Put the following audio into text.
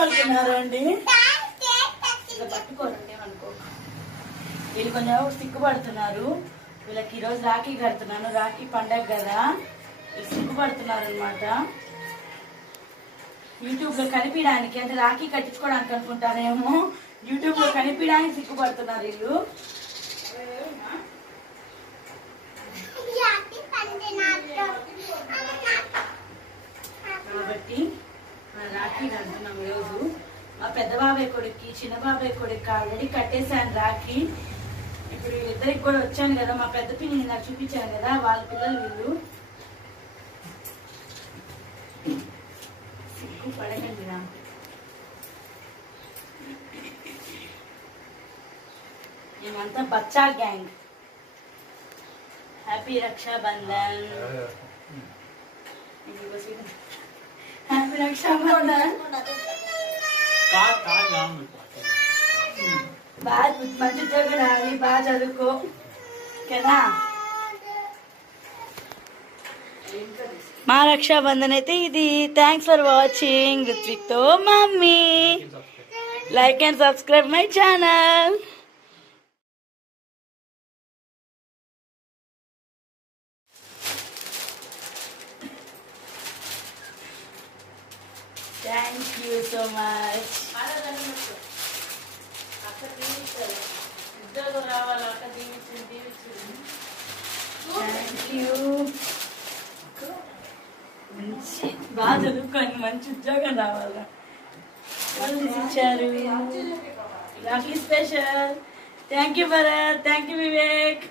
సిగ్గుపడుతున్నారండి. పట్టుకోరండి అనుకో. వీళ్ళు కొంచెం సిగ్గుపడుతున్నారు. వీళ్ళకి ఈరోజు రాఖీ కడుతున్నాను. రాఖీ పండగ కదా, వీళ్ళు సిగ్గుపడుతున్నారు అనమాట. యూట్యూబ్ లో కనిపించడానికి, అంటే రాఖీ కట్టించుకోవడానికి అనుకుంటారేమో, యూట్యూబ్ లో కనిపించడానికి సిగ్గుపడుతున్నారు వీళ్ళు. కాబట్టి రాఖీ కడుతున్నాం ఈరోజు. మా పెద్ద బాబాయ్ కొడుక్కి, చిన్న బాబాయ్ కొడుక్కి ఆల్రెడీ కట్టేశాను రాఖీ. ఇప్పుడు వీళ్ళిద్దరికి కూడా వచ్చాను కదా, మా పెద్ద పిల్లని నాకు చూపించాను కదా, వాళ్ళ పిల్లలు వీళ్ళు. సిగ్గు పడకండి రా. మేమంతా బచ్చా gang. Happy Rakshabandhan. Happy Rakshabandhan. బాగా మంచి ఉద్యోగం రావాలి, బాగా చదువుకో కదా. మా రక్షాబంధన్ అయితే ఇది. థ్యాంక్స్ ఫర్ వాచింగ్ రుత్విక్ తో mummy. Like and subscribe my channel. Thank you so much. Thank you. మంచి బాగా చదువుకొని మంచి ఉద్యోగం రావాలా. వాళ్ళు ఇచ్చారు Rakhi special. Thank you Bharat. Thank you Vivek.